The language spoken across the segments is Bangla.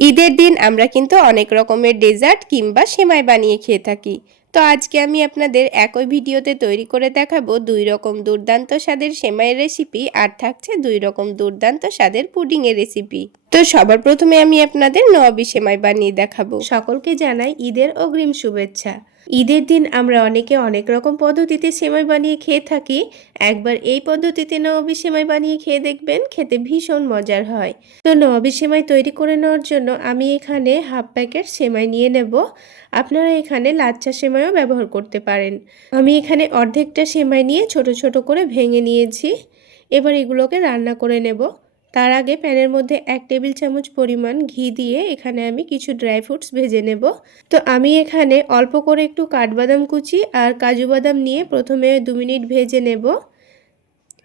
ঈদের দিন আমরা কিন্তু অনেক রকমের ডেজার্ট কিংবা সেমাই বানিয়ে খেয়ে থাকি। তো আজকে আমি আপনাদের একই ভিডিওতে তৈরি করে দেখাবো 2 রকম দুর্দান্ত স্বাদের সেমাইয়ের রেসিপি, আর থাকছে 2 রকম দুর্দান্ত স্বাদের পুডিংয়ের রেসিপি। তো সবার প্রথমে আমি আপনাদের নবাবী সেমাই বানিয়ে দেখাবো। সকলকে জানাই ঈদের অগ্রিম শুভেচ্ছা। ঈদের দিন আমরা অনেকে অনেক রকম পদ্ধতিতে সেমাই বানিয়ে খেয়ে থাকি। একবার এই পদ্ধতিতে নবাবী সেমাই বানিয়ে খেয়ে দেখবেন, খেতে ভীষণ মজার হয়। তো নবাবী সেমাই তৈরি করে নেওয়ার জন্য আমি এখানে হাফ প্যাকেট সেমাই নিয়ে নেব। আপনারা এখানে লাচ্ছা সেমাইও ব্যবহার করতে পারেন। আমি এখানে অর্ধেকটা সেমাই নিয়ে ছোট ছোট করে ভেঙে নিয়েছি। এবার এগুলোকে রান্না করে নেব। তার আগে প্যানের মধ্যে 1 টেবিল চামচ পরিমাণ ঘি দিয়ে এখানে আমি কিছু ড্রাই ফ্রুটস ভেজে নেব। তো আমি এখানে অল্প করে একটু কাঠবাদাম কুচি আর কাজু বাদাম নিয়ে প্রথমে 2 মিনিট ভেজে নেব।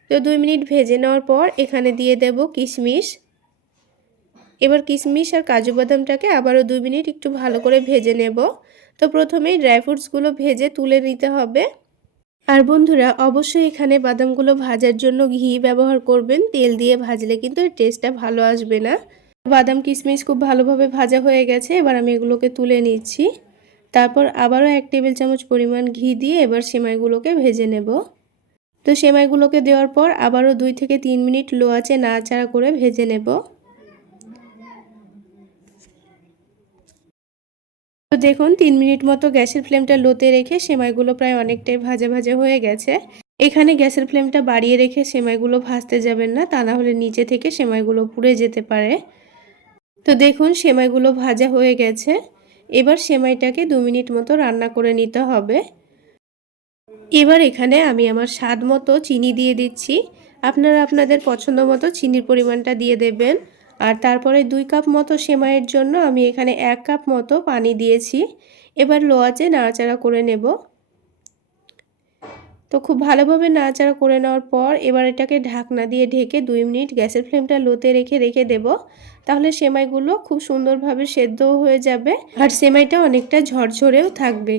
তো 2 মিনিট ভেজে নেওয়ার পর এখানে দিয়ে দেব কিশমিশ। এবার কিশমিশ আর কাজু বাদামটাকে আবারও 2 মিনিট একটু ভালো করে ভেজে নেব। তো প্রথমেই ড্রাই ফ্রুটসগুলো ভেজে তুলে নিতে হবে। আর বন্ধুরা, অবশ্যই এখানে বাদামগুলো ভাজার জন্য ঘি ব্যবহার করবেন। তেল দিয়ে ভাজলে কিন্তু এর টেস্টটা ভালো আসবে না। বাদাম কিশমিশ খুব ভালোভাবে ভাজা হয়ে গেছে। এবার আমি এগুলোকে তুলে নিচ্ছি। তারপর আবারও 1 টেবিল চামচ পরিমাণ ঘি দিয়ে এবার সেমাইগুলোকে ভেজে নেব। তো সেমাইগুলোকে দেওয়ার পর আবারও 2 থেকে 3 মিনিট লো আঁচে নাড়াচাড়া করে ভেজে নেব। তো দেখুন 3 মিনিট মতো গ্যাসের ফ্লেমটা লোতে রেখে সেমাইগুলো প্রায় অনেকটাই ভাজা ভাজা হয়ে গেছে। এখানে গ্যাসের ফ্লেমটা বাড়িয়ে রেখে সেমাইগুলো ভাজতে যাবেন না, তা না হলে নিচে থেকে সেমাইগুলো পুড়ে যেতে পারে। তো দেখুন সেমাইগুলো ভাজা হয়ে গেছে। এবার সেমাইটাকে 2 মিনিট মতো রান্না করে নিতে হবে। এবার এখানে আমি আমার স্বাদ মতো চিনি দিয়ে দিচ্ছি। আপনারা আপনাদের পছন্দ মতো চিনির পরিমাণটা দিয়ে দেবেন। আর তারপরে 2 কাপ মতো সেমাইয়ের জন্য আমি এখানে 1 কাপ মতো পানি দিয়েছি। এবার লো আঁচে নাড়াচাড়া করে নেব। তো খুব ভালোভাবে নাড়াচাড়া করে নেওয়ার পর এবার এটাকে ঢাকনা দিয়ে ঢেকে 2 মিনিট গ্যাসের ফ্লেমটা লোতে রেখে দেব। তাহলে সেমাইগুলো খুব সুন্দরভাবে সেদ্ধও হয়ে যাবে আর সেমাইটা অনেকটা ঝরঝরেও থাকবে।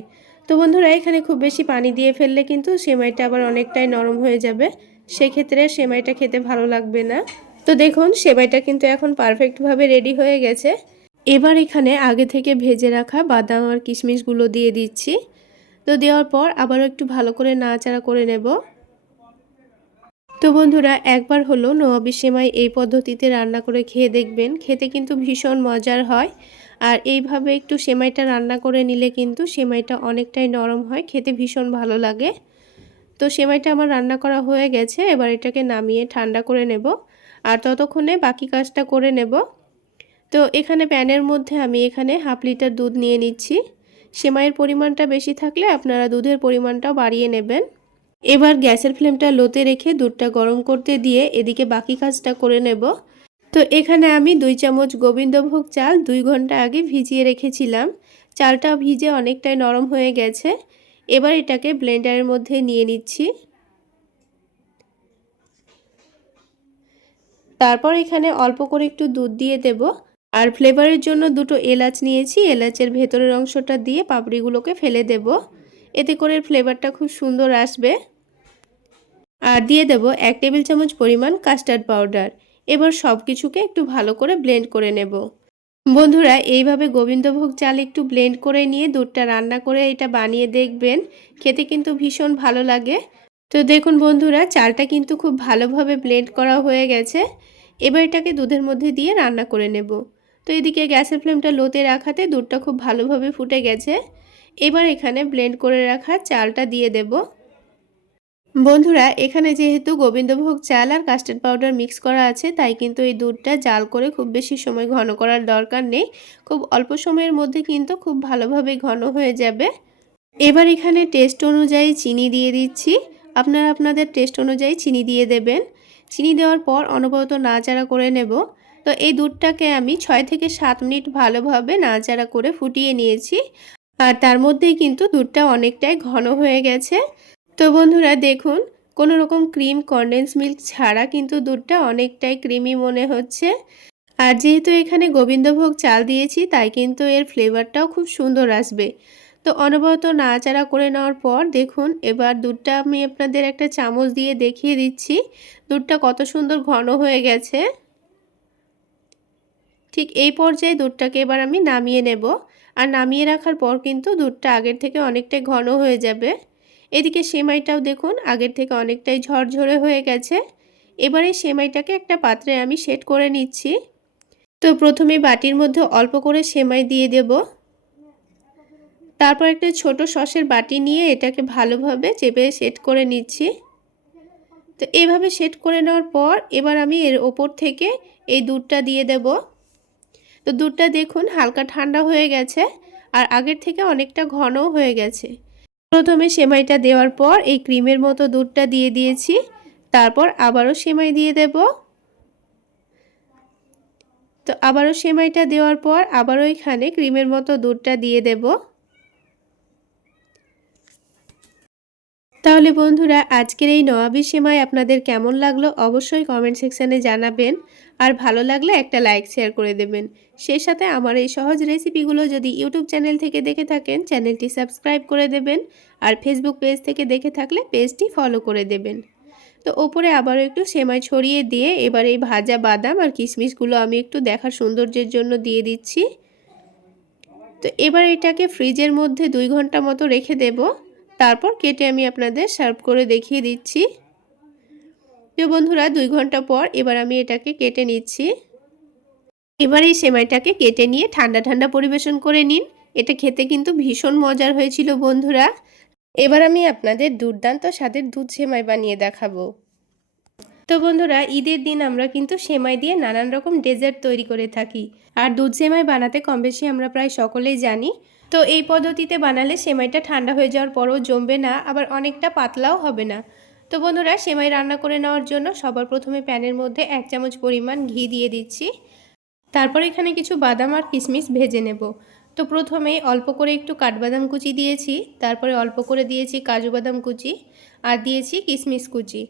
তো বন্ধুরা, এখানে খুব বেশি পানি দিয়ে ফেললে কিন্তু সেমাইটা আবার অনেকটাই নরম হয়ে যাবে। সেক্ষেত্রে সেমাইটা খেতে ভালো লাগবে না। তো দেখুন সেমাইটা কিন্তু এখন পারফেক্টভাবে রেডি হয়ে গেছে। এবার এখানে আগে থেকে ভেজে রাখা বাদাম আর কিশমিশগুলো দিয়ে দিচ্ছি। তো দেওয়ার পর আবারও একটু ভালো করে নাড়াচাড়া করে নেব। তো বন্ধুরা, একবার হলো নবাবী সেমাই এই পদ্ধতিতে রান্না করে খেয়ে দেখবেন, খেতে কিন্তু ভীষণ মজার হয়। আর এইভাবে একটু সেমাইটা রান্না করে নিলে কিন্তু সেমাইটা অনেকটাই নরম হয়, খেতে ভীষণ ভালো লাগে। তো সেমাইটা আমার রান্না করা হয়ে গেছে। এবার এটাকে নামিয়ে ঠান্ডা করে নেব আর ততক্ষণে বাকি কাজটা করে নেব। তো এখানে প্যানের মধ্যে আমি এখানে হাফ লিটার দুধ নিয়ে নিচ্ছি। সেমাইয়ের পরিমাণটা বেশি থাকলে আপনারা দুধের পরিমাণটাও বাড়িয়ে নেবেন। এবার গ্যাসের ফ্লেমটা লোতে রেখে দুধটা গরম করতে দিয়ে এদিকে বাকি কাজটা করে নেব। তো এখানে আমি 2 চামচ গোবিন্দভোগ চাল 2 ঘন্টা আগে ভিজিয়ে রেখেছিলাম। চালটা ভিজে অনেকটাই নরম হয়ে গেছে। এবার এটাকে ব্লেন্ডারের মধ্যে নিয়ে নিচ্ছি। তারপর এখানে অল্প করে একটু দুধ দিয়ে দেব। আর ফ্লেভারের জন্য 2টো এলাচ নিয়েছি। এলাচের ভেতরের অংশটা দিয়ে পাপড়িগুলোকে ফেলে দেব। এতে করে ফ্লেভারটা খুব সুন্দর আসবে। আর দিয়ে দেব 1 টেবিল চামচ পরিমাণ কাস্টার্ড পাউডার। এবার সব কিছুকে একটু ভালো করে ব্লেন্ড করে নেব। বন্ধুরা, এইভাবে গোবিন্দভোগ চাল একটু ব্লেন্ড করে নিয়ে দুধটা রান্না করে এটা বানিয়ে দেখবেন, খেতে কিন্তু ভীষণ ভালো লাগে। তো দেখুন বন্ধুরা, চালটা কিন্তু খুব ভালোভাবে ব্লেন্ড করা হয়ে গেছে। এবার এটাকে দুধের মধ্যে দিয়ে রান্না করে নেব। তো এদিকে গ্যাসের ফ্লেমটা লোতে রাখাতে দুধটা খুব ভালোভাবে ফুটে গেছে। এবার এখানে ব্লেন্ড করে রাখা চালটা দিয়ে দেব। বন্ধুরা, এখানে যেহেতু গোবিন্দভোগ চাল আর কাস্টার্ড পাউডার মিক্স করা আছে, তাই কিন্তু এই দুধটা জাল করে খুব বেশি সময় ঘন করার দরকার নেই। খুব অল্প সময়ের মধ্যে কিন্তু খুব ভালোভাবে ঘন হয়ে যাবে। এবার এখানে টেস্ট অনুযায়ী চিনি দিয়ে দিচ্ছি। আপনারা আপনাদের টেস্ট অনুযায়ী চিনি দিয়ে দেবেন। চিনি দেওয়ার পর অনবরত নাড়াচাড়া করে নেব। তো এই দুধটাকে আমি 6 থেকে 7 মিনিট ভালোভাবে নাড়াচাড়া করে ফুটিয়ে নিয়েছি। আর তার মধ্যেই কিন্তু দুধটা অনেকটাই ঘন হয়ে গেছে। তো বন্ধুরা দেখুন, কোনো রকম ক্রিম কনডেন্স মিল্ক ছাড়া কিন্তু দুধটা অনেকটাই ক্রিমি মনে হচ্ছে। আর যেহেতু এখানে গোবিন্দভোগ চাল দিয়েছি, তাই কিন্তু এর ফ্লেভারটাও খুব সুন্দর আসবে। তো অনবরত নাড়াচাড়া করে নেওয়ার পর দেখুন, এবার দুধটা আমি আপনাদের একটা চামচ দিয়ে দেখিয়ে দিচ্ছি দুধটা কত সুন্দর ঘন হয়ে গেছে। ঠিক এই পর্যায়ে দুধটাকে এবার আমি নামিয়ে নেব। আর নামিয়ে রাখার পর কিন্তু দুধটা আগের থেকে অনেকটাই ঘন হয়ে যাবে। এদিকে সেমাইটাও দেখুন আগের থেকে অনেকটাই ঝরঝরে হয়ে গেছে। এবারে সেমাইটাকে একটা পাত্রে আমি সেট করে নিচ্ছি। তো প্রথমে বাটির মধ্যে অল্প করে সেমাই দিয়ে দেব। তারপর একটা ছোট সসের বাটি নিয়ে এটাকে ভালোভাবে চেপে সেট করে নিচ্ছি। তো এভাবে সেট করে নেওয়ার পর এবার আমি এর ওপর থেকে এই দুধটা দিয়ে দেব। তো দুধটা দেখুন হালকা ঠান্ডা হয়ে গেছে আর আগের থেকে অনেকটা ঘনও হয়ে গেছে। প্রথমে সেমাইটা দেওয়ার পর এই ক্রিমের মতো দুধটা দিয়ে দিয়েছি। তারপর আবারও সেমাই দিয়ে দেব। তো আবারও সেমাইটা দেওয়ার পর আবারও এখানে ক্রিমের মতো দুধটা দিয়ে দেব। তাহলে বন্ধুরা আজকের এই নবাবী সেমাই আপনাদের কেমন লাগলো অবশ্যই কমেন্ট সেকশানে জানাবেন। আর ভালো লাগলে একটা লাইক শেয়ার করে দেবেন। সেই সাথে আমার এই সহজ রেসিপিগুলো যদি ইউটিউব চ্যানেল থেকে দেখে থাকেন চ্যানেলটি সাবস্ক্রাইব করে দেবেন। আর ফেসবুক পেজ থেকে দেখে থাকলে পেজটি ফলো করে দেবেন। তো ওপরে আবারও একটু সেমাই ছড়িয়ে দিয়ে এবার এই ভাজা বাদাম আর কিশমিশগুলো আমি একটু দেখার সৌন্দর্যের জন্য দিয়ে দিচ্ছি। তো এবার এটাকে ফ্রিজের মধ্যে 2 ঘন্টা মতো রেখে দেব। তারপর কেটে আমি আপনাদের সার্ভ করে দেখিয়ে দিচ্ছি। তো বন্ধুরা 2 ঘন্টা পর এবার আমি এটাকে কেটে নিচ্ছি। এবার এই সেমাইটাকে কেটে নিয়ে ঠান্ডা ঠান্ডা পরিবেশন করে নিন। এটা খেতে কিন্তু ভীষণ মজার হয়েছিল বন্ধুরা। এবার আমি আপনাদের দুর্দান্ত স্বাদের দুধ সেমাই বানিয়ে দেখাবো। তো বন্ধুরা ঈদের দিন আমরা কিন্তু সেমাই দিয়ে নানান রকম ডেজার্ট তৈরি করে থাকি। আর দুধ সেমাই বানাতে কম বেশি আমরা প্রায় সকলেই জানি। তো এই পদ্ধতিতে বানালে সেমাইটা ঠান্ডা হয়ে যাওয়ার পরও জমবে না, আবার অনেকটা পাতলাও হবে না। তো বন্ধুরা সেমাই রান্না করে নেওয়ার জন্য সবার প্রথমে প্যানের মধ্যে 1 চামচ পরিমাণ ঘি দিয়ে দিচ্ছি। তারপর এখানে কিছু বাদাম আর কিশমিশ ভেজে নেব। তো প্রথমে অল্প করে একটু কাঠবাদাম কুচি দিয়েছি, তারপরে অল্প করে দিয়েছি কাজু বাদাম কুচি আর দিয়েছি কিশমিশ কুচি।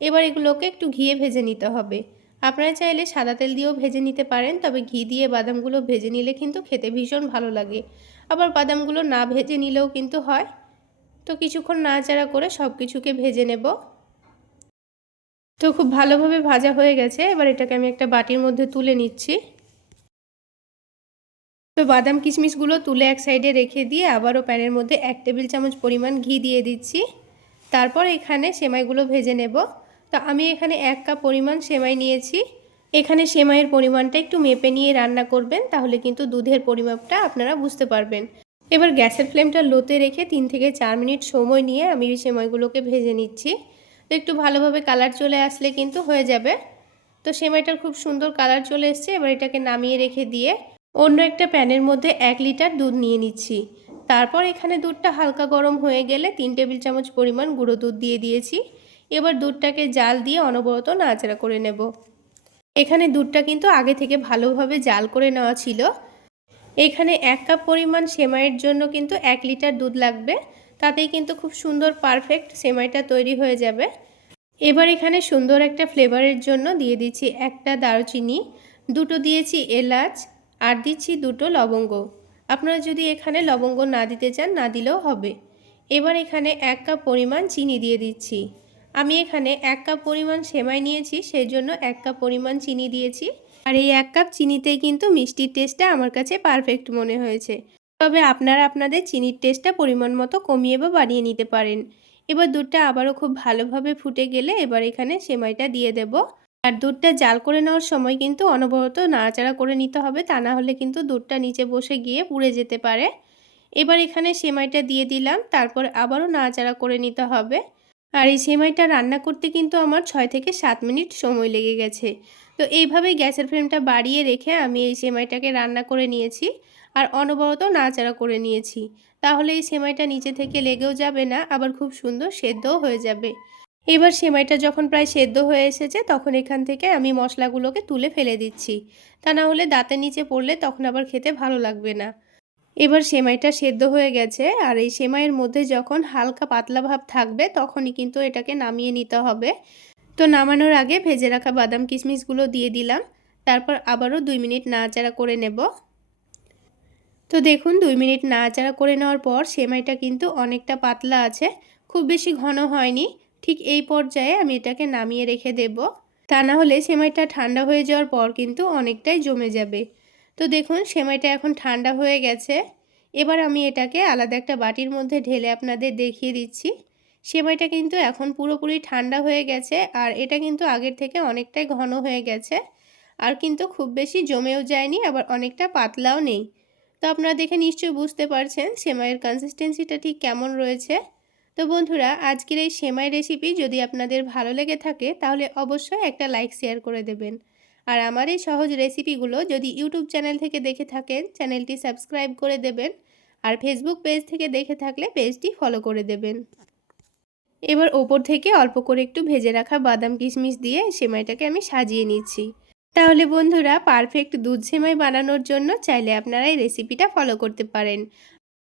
এবার এগুলোকে একটু ঘিয়ে ভেজে নিতে হবে। আপনারা চাইলে সাদা তেল দিয়েও ভেজে নিতে পারেন, তবে ঘি দিয়ে বাদামগুলো ভেজে নিলে কিন্তু খেতে ভীষণ ভালো লাগে। আবার বাদামগুলো না ভেজে নিলেও কিন্তু হয়। তো কিছুক্ষণ নাড়াচাড়া করে সব কিছুকে ভেজে নেব। তো খুব ভালোভাবে ভাজা হয়ে গেছে। এবার এটাকে আমি একটা বাটির মধ্যে তুলে নিচ্ছি। তো বাদাম কিশমিশগুলো তুলে এক সাইডে রেখে দিয়ে আবারও প্যানের মধ্যে 1 টেবিল চামচ পরিমাণ ঘি দিয়ে দিচ্ছি। তারপর এখানে সেমাইগুলো ভেজে নেব। তো আমি এখানে 1 কাপ পরিমাণ সেমাই নিয়েছি। এখানে সেমাইয়ের পরিমাণটা একটু মেপে নিয়ে রান্না করবেন, তাহলে কিন্তু দুধের পরিমাপটা আপনারা বুঝতে পারবেন। এবার গ্যাসের ফ্লেমটা লোতে রেখে 3 থেকে 4 মিনিট সময় নিয়ে আমি সেমাইগুলোকে ভেজে নিচ্ছি। তো একটু ভালোভাবে কালার চলে আসলে কিন্তু হয়ে যাবে। তো সেমাইটার খুব সুন্দর কালার চলে এসছে। এবার এটাকে নামিয়ে রেখে দিয়ে অন্য একটা প্যানের মধ্যে 1 লিটার দুধ নিয়ে নিচ্ছি। তারপর এখানে দুধটা হালকা গরম হয়ে গেলে 3 টেবিল চামচ পরিমাণ গুঁড়ো দুধ দিয়ে দিয়েছি। এবার দুধটাকে জাল দিয়ে অনবরত নাড়াচাড়া করে নেব। এখানে দুধটা কিন্তু আগে থেকে ভালোভাবে জাল করে নেওয়া ছিল। এখানে 1 কাপ পরিমাণ সেমাইয়ের জন্য কিন্তু 1 লিটার দুধ লাগবে। তাতেই কিন্তু খুব সুন্দর পারফেক্ট সেমাইটা তৈরি হয়ে যাবে। এবার এখানে সুন্দর একটা ফ্লেভারের জন্য দিয়ে দিচ্ছি একটা দারুচিনি, দুটো দিয়েছি এলাচ আর দিচ্ছি দুটো লবঙ্গ। আপনারা যদি এখানে লবঙ্গ না দিতে চান না দিলেও হবে। এবার এখানে 1 কাপ পরিমাণ চিনি দিয়ে দিচ্ছি। আমি এখানে 1 কাপ পরিমাণ সেমাই নিয়েছি, সেই জন্য 1 কাপ পরিমাণ চিনি দিয়েছি। আর এই 1 কাপ চিনিতেই কিন্তু মিষ্টির টেস্টটা আমার কাছে পারফেক্ট মনে হয়েছে। তবে আপনারা আপনাদের চিনির টেস্টটা পরিমাণ মতো কমিয়ে বা বাড়িয়ে নিতে পারেন। এবার দুধটা আবারও খুব ভালোভাবে ফুটে গেলে এবার এখানে সেমাইটা দিয়ে দেব। আর দুধটা জাল করে নেওয়ার সময় কিন্তু অনবরত নাড়াচাড়া করে নিতে হবে, তা না হলে কিন্তু দুধটা নিচে বসে গিয়ে পুড়ে যেতে পারে। এবার এখানে সেমাইটা দিয়ে দিলাম, তারপর আবারও নাড়াচাড়া করে নিতে হবে। আর এই সেমাইটা রান্না করতে কিন্তু আমার 6 থেকে 7 মিনিট সময় লেগে গেছে। তো এইভাবেই গ্যাসের ফ্লেমটা বাড়িয়ে রেখে আমি এই সেমাইটাকে রান্না করে নিয়েছি আর অনবরত নাড়াচাড়া করে নিয়েছি। তাহলে এই সেমাইটা নিচে থেকে লেগেও যাবে না, আবার খুব সুন্দর সেদ্ধও হয়ে যাবে। এবার সেমাইটা যখন প্রায় সেদ্ধ হয়ে এসেছে তখন এখান থেকে আমি মশলাগুলোকে তুলে ফেলে দিচ্ছি, তা না হলে দাঁতের নিচে পড়লে তখন আবার খেতে ভালো লাগবে না। এবার সেমাইটা সেদ্ধ হয়ে গেছে আর এই সেমাইয়ের মধ্যে যখন হালকা পাতলা ভাব থাকবে তখনই কিন্তু এটাকে নামিয়ে নিতে হবে। তো নামানোর আগে ভেজে রাখা বাদাম কিশমিশগুলো দিয়ে দিলাম। তারপর আবারও 2 মিনিট নাড়াচাড়া করে নেব। তো দেখুন 2 মিনিট নাড়াচাড়া করে নেওয়ার পর সেমাইটা কিন্তু অনেকটা পাতলা আছে, খুব বেশি ঘন হয়নি। ঠিক এই পর্যায়ে আমি এটাকে নামিয়ে রেখে দেব, তা না হলে সেমাইটা ঠান্ডা হয়ে যাওয়ার পর কিন্তু অনেকটাই জমে যাবে। তো দেখুন সেমাইটা এখন ঠান্ডা হয়ে গেছে। এবার আমি এটাকে আলাদা একটা বাটির মধ্যে ঢেলে আপনাদের দেখিয়ে দিচ্ছি। সেমাইটা কিন্তু এখন পুরোপুরি ঠান্ডা হয়ে গেছে, আর এটা কিন্তু আগের থেকে অনেকটাই ঘন হয়ে গেছে, আর কিন্তু খুব বেশি জমেও যায়নি, আবার অনেকটা পাতলাও নেই। তো আপনারা দেখে নিশ্চয়ই বুঝতে পারছেন সেমাইয়ের কনসিস্টেন্সিটা ঠিক কেমন রয়েছে। তো বন্ধুরা, আজকের এই সেমাই রেসিপি যদি আপনাদের ভালো লেগে থাকে তাহলে অবশ্যই একটা লাইক শেয়ার করে দেবেন। আর আমার এই সহজ রেসিপিগুলো যদি ইউটিউব চ্যানেল থেকে দেখে থাকেন চ্যানেলটি সাবস্ক্রাইব করে দেবেন, আর ফেসবুক পেজ থেকে দেখে থাকলে পেজটি ফলো করে দেবেন। এবার ওপর থেকে অল্প করে একটু ভেজে রাখা বাদাম কিশমিশ দিয়ে সেমাইটাকে আমি সাজিয়ে নিচ্ছি। তাহলে বন্ধুরা, পারফেক্ট দুধ সেমাই বানানোর জন্য চাইলে আপনারা এই রেসিপিটা ফলো করতে পারেন।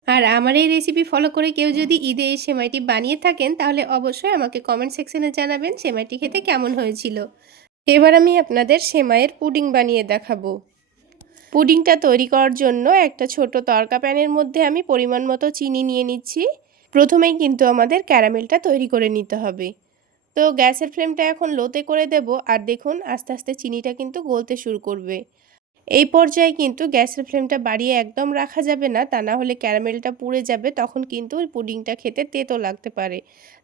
আর আমার এই রেসিপি ফলো করে কেউ যদি ঈদে এই সেমাইটি বানিয়ে থাকেন তাহলে অবশ্যই আমাকে কমেন্ট সেকশনে জানাবেন সেমাইটি খেতে কেমন হয়েছিল। এবার আমি আপনাদের সেমাইয়ের পুডিং বানিয়ে দেখাবো। পুডিংটা তৈরি করার জন্য একটা ছোট তড়কা প্যানের মধ্যে আমি পরিমাণ মতো চিনি নিয়ে নিচ্ছি। প্রথমেই কিন্তু আমাদের ক্যারামেলটা তৈরি করে নিতে হবে। তো গ্যাসের ফ্লেমটা এখন লোতে করে দেব, আর দেখুন আস্তে আস্তে চিনিটা কিন্তু গলতে শুরু করবে। এই পর্যায়ে কিন্তু গ্যাসের ফ্লেমটা বাড়িয়ে একদম রাখা যাবে না, তা না হলে ক্যারামেলটা পুড়ে যাবে, তখন কিন্তু পুডিংটা খেতে তেতো লাগতে পারে।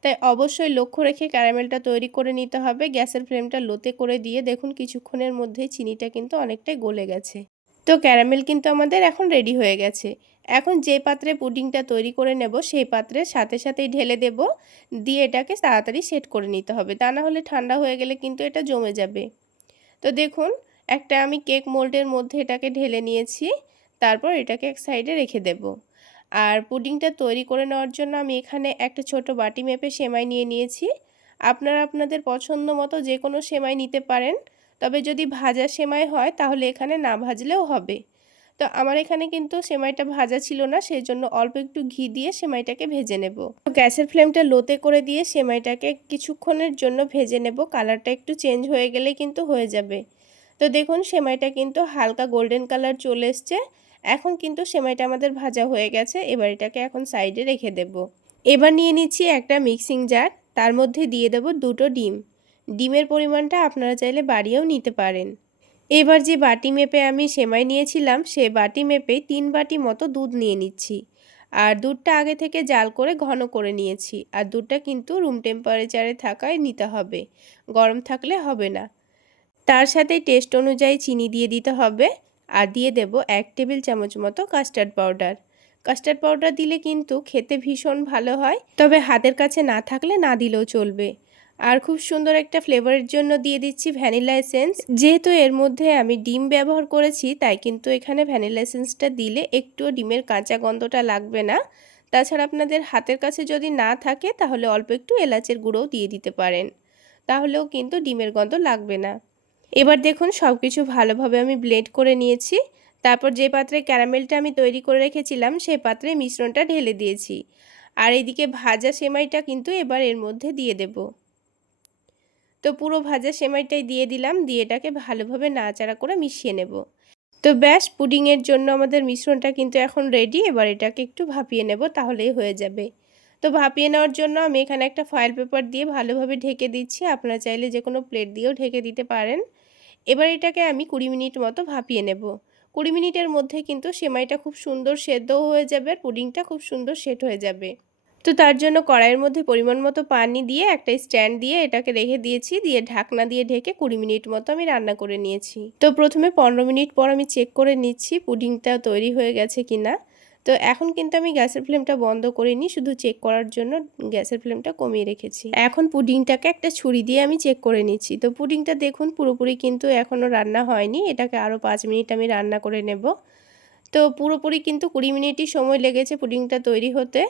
তাই অবশ্যই লক্ষ্য রেখে ক্যারামেলটা তৈরি করে নিতে হবে। গ্যাসের ফ্লেমটা লোতে করে দিয়ে দেখুন কিছুক্ষণের মধ্যেই চিনিটা কিন্তু অনেকটাই গলে গেছে। তো ক্যারামেল কিন্তু আমাদের এখন রেডি হয়ে গেছে। এখন যে পাত্রে পুডিংটা তৈরি করে নেব সেই পাত্রের সাথে সাথেই ঢেলে দেব, দিয়ে এটাকে তাড়াতাড়ি সেট করে নিতে হবে, তা না হলে ঠান্ডা হয়ে গেলে কিন্তু এটা জমে যাবে। তো দেখুন একটা আমি কেক মোল্ডের মধ্যে এটাকে ঢেলে নিয়েছি, তারপর এটাকে এক সাইডে রেখে দেব। আর পুডিংটা তৈরি করে নেওয়ার জন্য আমি এখানে একটা ছোট বাটি মেপে সেমাই নিয়ে নিয়েছি। আপনারা আপনাদের পছন্দ মতো যে কোনো সেমাই নিতে পারেন, তবে যদি ভাজা সেমাই হয় তাহলে এখানে না ভাজলেও হবে। তো আমার এখানে কিন্তু সেমাইটা ভাজা ছিল না, সেই জন্য অল্প একটু ঘি দিয়ে সেমাইটাকে ভেজে নেব। গ্যাসের ফ্লেমটা লোতে করে দিয়ে সেমাইটাকে কিছুক্ষণের জন্য ভেজে নেব। কালারটা একটু চেঞ্জ হয়ে গেলে কিন্তু হয়ে যাবে। তো দেখুন সেমাইটা কিন্তু হালকা গোল্ডেন কালার চলে এসছে। এখন কিন্তু সেমাইটা আমাদের ভাজা হয়ে গেছে। এবার এটাকে এখন সাইডে রেখে দেব। এবার নিয়ে নিচ্ছি একটা মিক্সিং জার, তার মধ্যে দিয়ে দেব দুটো ডিম। ডিমের পরিমাণটা আপনারা চাইলে বাড়িয়েও নিতে পারেন। এবার যে বাটি মেপে আমি সেমাই নিয়েছিলাম সে বাটি মেপে 3 বাটি মতো দুধ নিয়ে নিচ্ছি। আর দুধটা আগে থেকে জাল করে ঘন করে নিয়েছি। আর দুধটা কিন্তু রুম টেম্পারেচারে থাকায় নিতে হবে, গরম থাকলে হবে না। তার সাথে টেস্ট অনুযায়ী চিনি দিয়ে দিতে হবে, আর দিয়ে দেব 1 টেবিল চামচ মতো কাস্টার্ড পাউডার। কাস্টার্ড পাউডার দিলে কিন্তু খেতে ভীষণ ভালো হয়, তবে হাতের কাছে না থাকলে না দিলেও চলবে। আর খুব সুন্দর একটা ফ্লেভারের জন্য দিয়ে দিচ্ছি ভ্যানিলা এসেন্স। যেহেতু এর মধ্যে আমি ডিম ব্যবহার করেছি তাই কিন্তু এখানে ভ্যানিলা এসেন্সটা দিলে একটুও ডিমের কাঁচা গন্ধটা লাগবে না। তাছাড়া আপনাদের হাতের কাছে যদি না থাকে তাহলে অল্প একটু এলাচের গুঁড়োও দিয়ে দিতে পারেন, তাহলেও কিন্তু ডিমের গন্ধ লাগবে না। এবার দেখুন সব কিছু ভালোভাবে আমি ব্লেন্ড করে নিয়েছি। তারপর যে পাত্রে ক্যারামেলটা আমি তৈরি করে রেখেছিলাম সেই পাত্রে মিশ্রণটা ঢেলে দিয়েছি। আর এইদিকে ভাজা সেমাইটা কিন্তু এবার এর মধ্যে দিয়ে দেব। তো পুরো ভাজা সেমাইটাই দিয়ে দিলাম, দিয়ে এটাকে ভালোভাবে নাড়াচাড়া করে মিশিয়ে নেব। তো ব্যাস, পুডিংয়ের জন্য আমাদের মিশ্রণটা কিন্তু এখন রেডি। এবার এটাকে একটু ভাপিয়ে নেব, তাহলেই হয়ে যাবে। তো ভাপিয়ে নেওয়ার জন্য আমি এখানে একটা ফয়েল পেপার দিয়ে ভালোভাবে ঢেকে দিচ্ছি। আপনারা চাইলে যে কোনো প্লেট দিয়েও ঢেকে দিতে পারেন। এবার এটাকে আমি 20 মিনিট মতো ভাপিয়ে নেব। 20 মিনিটের মধ্যে কিন্তু সেমাইটা খুব সুন্দর সেদ্ধও হয়ে যাবে, আর পুডিংটা খুব সুন্দর সেট হয়ে যাবে। তো তার জন্য কড়াইয়ের মধ্যে পরিমাণ মতো পানি দিয়ে একটা স্ট্যান্ড দিয়ে এটাকে রেখে দিয়েছি, দিয়ে ঢাকনা দিয়ে ঢেকে 20 মিনিট মতো আমি রান্না করে নিয়েছি। তো প্রথমে 15 মিনিট পর আমি চেক করে নিচ্ছি পুডিংটা তৈরি হয়ে গেছে কিনা। তো এখন কিন্তু আমি গ্যাসের ফ্লেমটা বন্ধ করিনি, শুধু চেক করার জন্য গ্যাসের ফ্লেমটা কমিয়ে রেখেছি। এখন পুডিংটাকে একটা ছুরি দিয়ে আমি চেক করে নিচ্ছি। তো পুডিংটা দেখুন পুরোপুরি কিন্তু এখনও রান্না হয়নি, এটাকে আরও 5 মিনিট আমি রান্না করে নেব। তো পুরোপুরি কিন্তু 20 মিনিটই সময় লেগেছে পুডিংটা তৈরি হতে।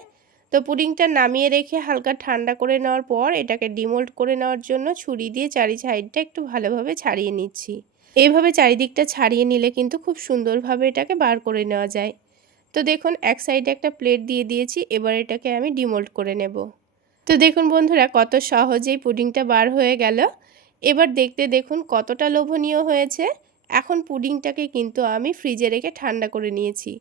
তো পুডিংটা নামিয়ে রেখে হালকা ঠান্ডা করে নেওয়ার পর এটাকে ডিমোল্ড করে নেওয়ার জন্য ছুরি দিয়ে চারি সাইডটা একটু ভালোভাবে ছাড়িয়ে নিচ্ছি। এইভাবে চারিদিকটা ছাড়িয়ে নিলে কিন্তু খুব সুন্দরভাবে এটাকে বার করে নেওয়া যায়। তো দেখুন এক সাইডে একটা প্লেট দিয়ে দিয়েছি, এবার এটাকে আমি ডিমোল্ড করে নেব। তো দেখুন বন্ধুরা, কত সহজেই পুডিংটা বার হয়ে গেল। এবার দেখতে দেখুন কতটা লোভনীয় হয়েছে। এখন পুডিংটাকে কিন্তু আমি ফ্রিজে রেখে ঠান্ডা করে নিয়েছি।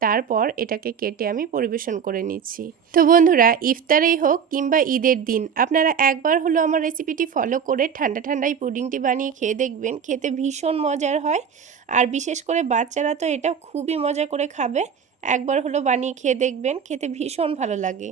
তারপর এটাকে কেটে আমি পরিবেশন করে নিচ্ছি। তো বন্ধুরা, ইফতারেই হোক কিংবা ঈদের দিন আপনারা একবার হলো আমার রেসিপিটি ফলো করে ঠান্ডা ঠান্ডা এই পুডিংটি বানিয়ে খেয়ে দেখবেন। খেতে ভীষণ মজার হয়, আর বিশেষ করে বাচ্চারা তো এটা খুবই মজা করে খাবে। একবার হলো বানিয়ে খেয়ে দেখবেন, খেতে ভীষণ ভালো লাগে।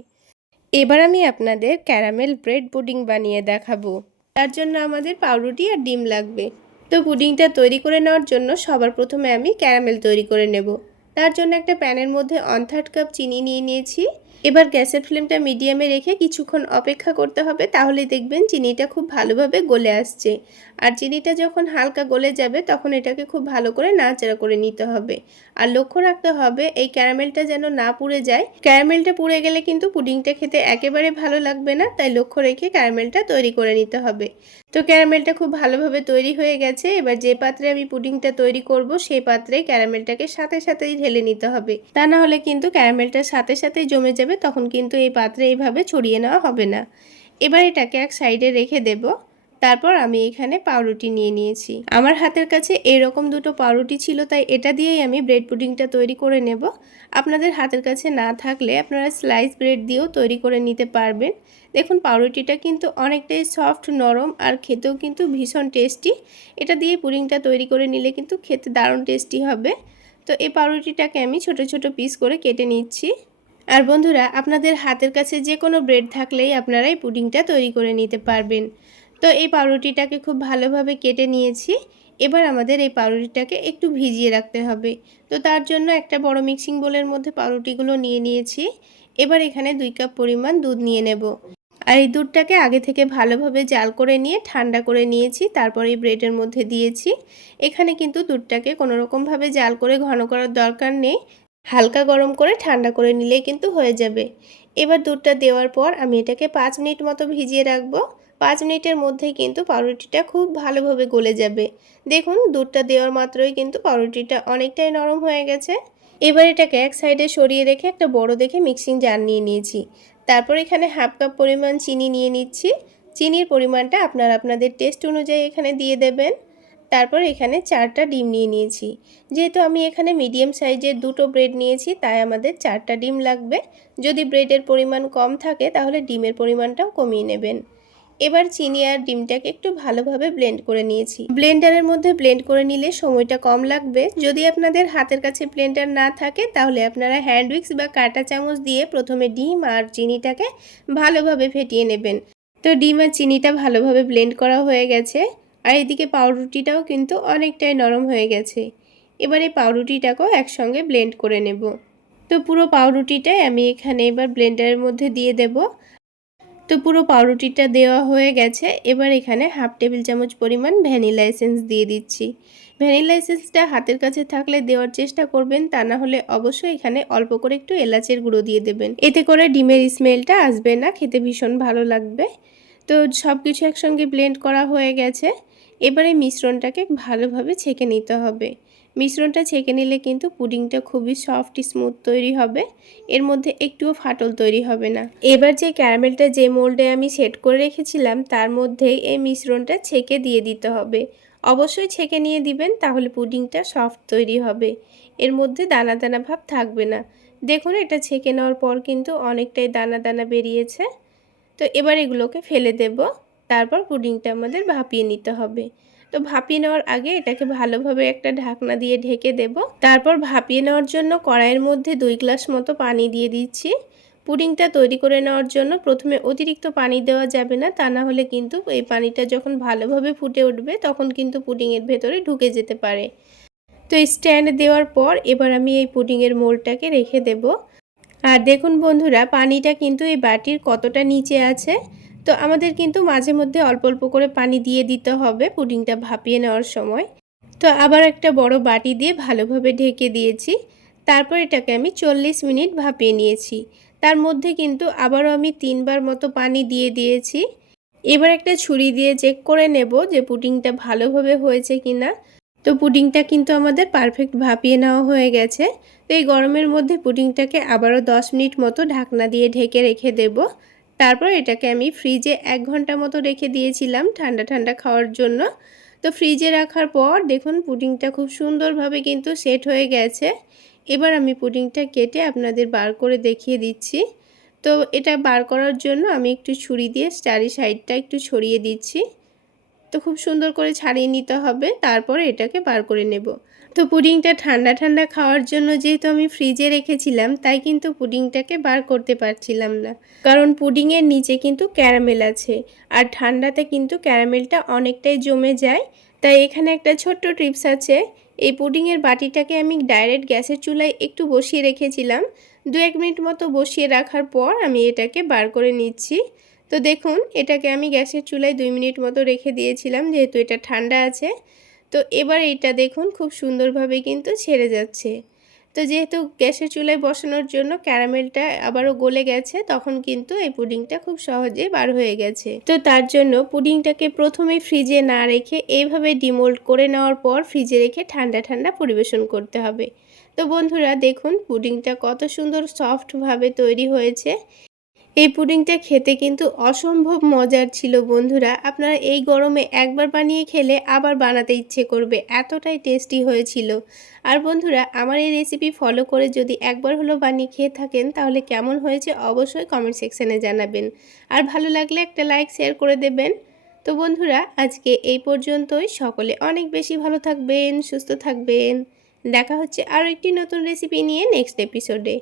এবার আমি আপনাদের ক্যারামেল ব্রেড পুডিং বানিয়ে দেখাবো। তার জন্য আমাদের পাউরুটি আর ডিম লাগবে। তো পুডিংটা তৈরি করে নেওয়ার জন্য সবার প্রথমে আমি ক্যারামেল তৈরি করে নেব। তার জন্য একটা প্যানের মধ্যে 1/3 কাপ চিনি নিয়ে নিয়েছি। এবার গ্যাসের ফ্লেমটা মিডিয়ামে রেখে কিছুক্ষণ অপেক্ষা করতে হবে, তাহলে দেখবেন চিনিটা খুব ভালোভাবে গলে আসছে। আর চিনিটা যখন হালকা গলে যাবে তখন এটাকে খুব ভালো করে নাড়াচাড়া করে নিতে হবে। আর লক্ষ্য রাখতে হবে এই ক্যারামেলটা যেন না পুড়ে যায়। ক্যারামেলটা পুড়ে গেলে কিন্তু পুডিংটা খেতে একেবারে ভালো লাগবে না, তাই লক্ষ্য রেখে ক্যারামেলটা তৈরি করে নিতে হবে। তো ক্যারামেলটা খুব ভালোভাবে তৈরি হয়ে গেছে। এবার যে পাত্রে আমি পুডিংটা তৈরি করব সেই পাত্রে ক্যারামেলটাকে সাথে সাথেই ঢেলে নিতে হবে, তা না হলে কিন্তু ক্যারামেলটা সাথে সাথেই জমে যাবে, তখন কিন্তু এই পাত্রে এইভাবে ছড়িয়ে নেওয়া হবে না। এবার এটাকে এক সাইডে রেখে দেব। তারপর আমি এখানে পাউরুটি নিয়ে নিয়েছি। আমার হাতের কাছে এরকম দুটো পাউরুটি ছিল, তাই এটা দিয়েই আমি ব্রেড পুডিংটা তৈরি করে নেব। আপনাদের হাতের কাছে না থাকলে আপনারা স্লাইস ব্রেড দিয়েও তৈরি করে নিতে পারবেন। দেখুন পাউরুটিটা কিন্তু অনেকটাই সফট, নরম, আর খেতেও কিন্তু ভীষণ টেস্টি। এটা দিয়ে পুডিংটা তৈরি করে নিলে কিন্তু খেতে দারুণ টেস্টি হবে। তো এই পাউরুটিটাকে আমি ছোট ছোট পিস করে কেটে নিচ্ছি। আর বন্ধুরা, আপনাদের হাতের কাছে যে কোনো ব্রেড থাকলেই আপনারা এই পুডিংটা তৈরি করে নিতে পারবেন। তো এই পাউরুটিটাকে খুব ভালোভাবে কেটে নিয়েছি। এবার আমাদের এই পাউরুটিটাকে একটু ভিজিয়ে রাখতে হবে। তো তার জন্য একটা বড় মিক্সিং বোলের মধ্যে পাউরুটিগুলো নিয়ে নিয়েছি। এবার এখানে 2 কাপ পরিমাণ দুধ নিয়ে নেব। আর এই দুধটাকে আগে থেকে ভালোভাবে জাল করে নিয়ে ঠান্ডা করে নিয়েছি, তারপর এই ব্রেডের মধ্যে দিয়েছি। এখানে কিন্তু দুধটাকে কোনো রকমভাবে জাল করে ঘন করার দরকার নেই, হালকা গরম করে ঠান্ডা করে নিলেই কিন্তু হয়ে যাবে। এবার দুধটা দেওয়ার পর আমি এটাকে 5 মিনিট মতো ভিজিয়ে রাখবো। 5 মিনিটের মধ্যেই কিন্তু পাউরুটিটা খুব ভালোভাবে গলে যাবে। দেখুন দুধটা দেওয়ার মাত্রই কিন্তু পাউরুটিটা অনেকটাই নরম হয়ে গেছে। এবার এটাকে এক সাইডে সরিয়ে রেখে একটা বড় দেখে মিক্সিং জার নিয়ে নিয়েছি। তারপর এখানে 1/2 কাপ পরিমাণ চিনি নিয়ে নিচ্ছি। চিনির পরিমাণটা আপনারা আপনাদের টেস্ট অনুযায়ী এখানে দিয়ে দেবেন। তারপর এখানে 4টা ডিম নিয়ে নিয়েছি। যেহেতু আমি এখানে মিডিয়াম সাইজের দুটো ব্রেড নিয়েছি, তাই আমাদের 4টা ডিম লাগবে। যদি ব্রেডের পরিমাণ কম থাকে তাহলে ডিমের পরিমাণটাও কমিয়ে নেবেন। এবার চিনি আর ডিমটাকে একটু ভালোভাবে ব্লেন্ড করে নিয়েছি। ব্লেন্ডারের মধ্যে ব্লেন্ড করে নিলে সময়টা কম লাগবে। যদি আপনাদের হাতের কাছে ব্লেন্ডার না থাকে তাহলে আপনারা হ্যান্ড উইক্স বা কাঁটা চামচ দিয়ে প্রথমে ডিম আর চিনিটাকে ভালোভাবে ফেটিয়ে নেবেন। তো ডিম আর চিনিটা ভালোভাবে ব্লেন্ড করা হয়ে গেছে, আর এদিকে পাউরুটিটাও কিন্তু অনেকটাই নরম হয়ে গেছে। এবার এই পাউরুটিটাকেও একসঙ্গে ব্লেন্ড করে নেব। তো পুরো পাউরুটিটাই আমি এখানে এবার ব্লেন্ডারের মধ্যে দিয়ে দেব। তো পুরো পাউরুটিটা দেওয়া হয়ে গেছে। এবার এখানে 1/2 টেবিল চামচ পরিমাণ ভ্যানিলা এসেন্স দিয়ে দিচ্ছি। ভ্যানিলা এসেন্সটা হাতের কাছে থাকলে দেওয়ার চেষ্টা করবেন, তা না হলে অবশ্যই এখানে অল্প করে একটু এলাচের গুঁড়ো দিয়ে দেবেন। এতে করে ডিমের স্মেলটা আসবে না, খেতে ভীষণ ভালো লাগবে। তো সব কিছু একসঙ্গে ব্লেন্ড করা হয়ে গেছে। এবারে মিশ্রণটাকে ভালোভাবে ছেঁকে নিতে হবে। মিশ্রণটা ছেঁকে নিলে কিন্তু পুডিংটা খুবই সফট স্মুথ তৈরি হবে, এর মধ্যে একটুও ফাটল তৈরি হবে না। এবার যে ক্যারামেলটা যে মোল্ডে আমি সেট করে রেখেছিলাম তার মধ্যেই এই মিশ্রণটা ছেঁকে দিয়ে দিতে হবে। অবশ্যই ছেঁকে নিয়ে দিবেন, তাহলে পুডিংটা সফট তৈরি হবে, এর মধ্যে দানা দানা ভাব থাকবে না। দেখুন এটা ছেঁকে নেওয়ার পর কিন্তু অনেকটাই দানা দানা বেরিয়েছে। তো এবার এগুলোকে ফেলে দেব। তারপর পুডিংটা আমাদের ভাপিয়ে নিতে হবে। তো ভাপিয়ে নেওয়ার আগে এটাকে ভালোভাবে একটা ঢাকনা দিয়ে ঢেকে দেব। তারপর ভাপিয়ে নেওয়ার জন্য কড়াইয়ের মধ্যে 2 গ্লাস মতো পানি দিয়ে দিচ্ছি। পুডিংটা তৈরি করে নেওয়ার জন্য প্রথমে অতিরিক্ত পানি দেওয়া যাবে না, তা না হলে কিন্তু এই পানিটা যখন ভালোভাবে ফুটে উঠবে তখন কিন্তু পুডিংয়ের ভেতরে ঢুকে যেতে পারে। তো স্ট্যান্ড দেওয়ার পর এবার আমি এই পুডিংয়ের মোল্ডটাকে রেখে দেব। আর দেখুন বন্ধুরা, পানিটা কিন্তু এই বাটির কতটা নিচে আছে। তো আমাদের কিন্তু মাঝে মধ্যে অল্প অল্প করে পানি দিয়ে দিতে হবে পুডিংটা ভাপিয়ে নেওয়ার সময়। তো আবার একটা বড় বাটি দিয়ে ভালোভাবে ঢেকে দিয়েছি। তারপর এটাকে আমি 40 মিনিট ভাপিয়ে নিয়েছি। তার মধ্যে কিন্তু আবারও আমি 3 বার মতো পানি দিয়ে দিয়েছি। এবার একটা ছুরি দিয়ে চেক করে নেব যে পুডিংটা ভালোভাবে হয়েছে কিনা। তো পুডিংটা কিন্তু আমাদের পারফেক্ট ভাপিয়ে নেওয়া হয়ে গেছে। তো এই গরমের মধ্যে পুডিংটাকে আবারও 10 মিনিট মতো ঢাকনা দিয়ে ঢেকে রেখে দেব। তারপর এটাকে আমি ফ্রিজে 1 ঘন্টা মতো রেখে দিয়েছিলাম ঠান্ডা ঠান্ডা খাওয়ার জন্য। তো ফ্রিজে রাখার পর দেখুন পুডিংটা খুব সুন্দরভাবে কিন্তু সেট হয়ে গেছে। এবার আমি পুডিংটা কেটে আপনাদের বার করে দেখিয়ে দিচ্ছি। তো এটা বার করার জন্য আমি একটু ছুরি দিয়ে চারি সাইডটা একটু ছড়িয়ে দিচ্ছি। তো খুব সুন্দর করে ছাড়িয়ে নিতে হবে, তারপরে এটাকে বার করে নেব। তো পুডিংটা ঠান্ডা ঠান্ডা খাওয়ার জন্য যেহেতু আমি ফ্রিজে রেখেছিলাম, তাই কিন্তু পুডিংটাকে বার করতে পারছিলাম না, কারণ পুডিংয়ের নিচে কিন্তু ক্যারামেল আছে, আর ঠান্ডাতে কিন্তু ক্যারামেলটা অনেকটাই জমে যায়। তাই এখানে একটা ছোট্ট টিপস আছে। এই পুডিংয়ের বাটিটাকে আমি ডাইরেক্ট গ্যাসের চুলায় একটু বসিয়ে রেখেছিলাম। 2-1 মিনিট মতো বসিয়ে রাখার পর আমি এটাকে বার করে নিচ্ছি। তো দেখুন, এটাকে আমি গ্যাসের চুলায় 2 মিনিট মতো রেখে দিয়েছিলাম, যেহেতু এটা ঠান্ডা আছে। তো এবার এটা দেখুন খুব সুন্দরভাবে কিন্তু ছেড়ে যাচ্ছে। তো যেহেতু গ্যাসের চুলায় বসানোর জন্য ক্যারামেলটা আবারও গলে গেছে, তখন কিন্তু এই পুডিংটা খুব সহজে বার হয়ে গেছে। তো তার জন্য পুডিংটাকে প্রথমে ফ্রিজে না রেখে এইভাবে ডিমোল্ড করে নেওয়ার পর ফ্রিজে রেখে ঠান্ডা ঠান্ডা পরিবেশন করতে হবে। তো বন্ধুরা দেখুন, পুডিংটা কত সুন্দর সফটভাবে তৈরি হয়েছে। এই পুডিংটা খেতে কিন্তু অসম্ভব মজার ছিল বন্ধুরা। আপনারা এই গরমে একবার বানিয়ে খেলে আবার বানাতে ইচ্ছে করবে, এতটাই টেস্টি হয়েছিল। আর বন্ধুরা, আমার এই রেসিপি ফলো করে যদি একবার হলেও বানিয়ে খেয়ে থাকেন, তাহলে কেমন হয়েছে অবশ্যই কমেন্ট সেকশানে জানাবেন। আর ভালো লাগলে একটা লাইক শেয়ার করে দেবেন। তো বন্ধুরা, আজকে এই পর্যন্তই। সকলে অনেক বেশি ভালো থাকবেন, সুস্থ থাকবেন। দেখা হচ্ছে আরও একটি নতুন রেসিপি নিয়ে নেক্সট এপিসোডে।